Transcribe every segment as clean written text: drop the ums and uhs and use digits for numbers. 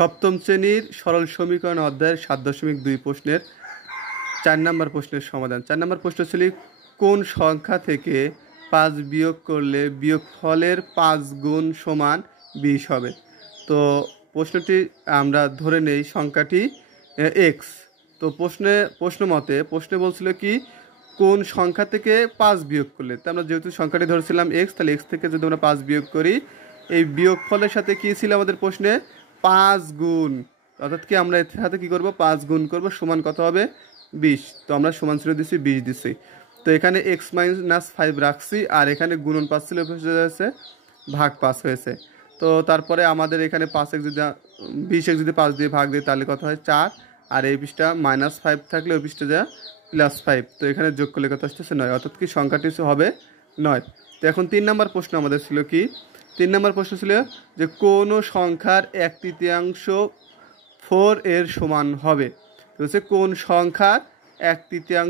সপ্তম শ্রেণীর সরল সমীকরণ অধ্যায়ের ৭.২ প্রশ্নের ৪ নম্বর প্রশ্নের সমাধান। ৪ নম্বর প্রশ্ন ছিল কোন সংখ্যা থেকে ৫ বিয়োগ করলে বিয়োগফলের ৫ গুণ সমান ২০ হবে। তো প্রশ্নটি আমরা ধরে নেই সংখ্যাটি এক্স। তো প্রশ্নে বলছিল কি কোন সংখ্যা থেকে ৫ বিয়োগ করলে, তো আমরা যেহেতু সংখ্যাটি ধরেছিলাম এক্স, তাহলে এক্স থেকে যদি আমরা ৫ বিয়োগ করি এই বিয়োগফলের সাথে কী ছিল আমাদের প্রশ্নে ৫ গুণ, অর্থাৎ কি আমরা এর সাথে কী করবো ৫ গুণ করবো, সমান কত হবে ২০। তো আমরা সমান চিহ্ন দিচ্ছি ২০ দিচ্ছি। তো এখানে x-5 রাখছি আর এখানে গুণন ৫ ছিল হয়েছে ভাগ ৫ হয়েছে। তো তারপরে আমাদের এখানে 5x যদি 20x যদি 5 দিয়ে ভাগ দিই তাহলে কত হয় 4, আর এই পৃষ্ঠা -5 থাকলে ওই পৃষ্ঠা যা +5। তো এখানে যোগ করলে কত আসতেছে 9, অর্থাৎ কি সংখ্যাটি হবে 9। তো এখন 3 নম্বর প্রশ্ন আমাদের ছিল কি, 3 নম্বর প্রশ্ন ছিল যে কোনো সংখ্যার 1/3 4 এর সমান হবে। তো হচ্ছে কোন সংখ্যার 1/3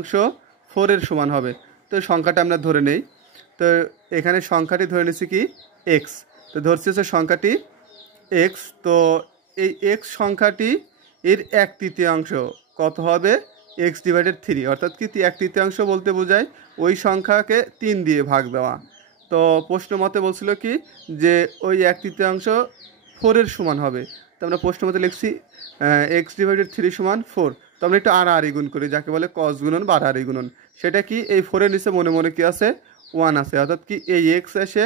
4 এর সমান হবে। তো সংখ্যাটা আমরা ধরে নেই। তো এখানে সংখ্যাটি ধরে নিচ্ছি কি এক্স। তো ধরছি হচ্ছে সংখ্যাটি এক্স। তো এই এক্স সংখ্যাটি এর 1/3 কত হবে x/3, অর্থাৎ কি 1/3 বলতে বোঝায় ওই সংখ্যাকে 3 দিয়ে ভাগ দেওয়া। তো প্রশ্ন মতে বলছিল কি যে ওই 1/3 4 এর সমান হবে। তো আমরা প্রশ্ন মতে লিখছি x/3 সমান 4। তো আমরা একটু আড়াআড়ি গুণ করি, যাকে বলে কস গুণন বা আড়াআড়ি গুণন। সেটা কি এই 4 এর নিচে মনে মনে কি আছে 1 আছে, অর্থাৎ কি এই এক্স এসে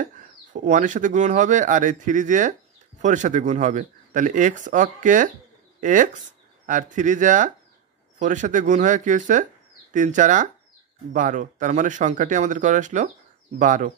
1 এর সাথে গুণ হবে আর এই 3 যে 4 এর সাথে গুণ হবে। তাহলে এক্স অক্ষে এক্স আর 3 যা 4 এর সাথে গুণ হয়ে কী হয়েছে 3 4 12। তার মানে সংখ্যাটি আমাদের করে আসলো 12।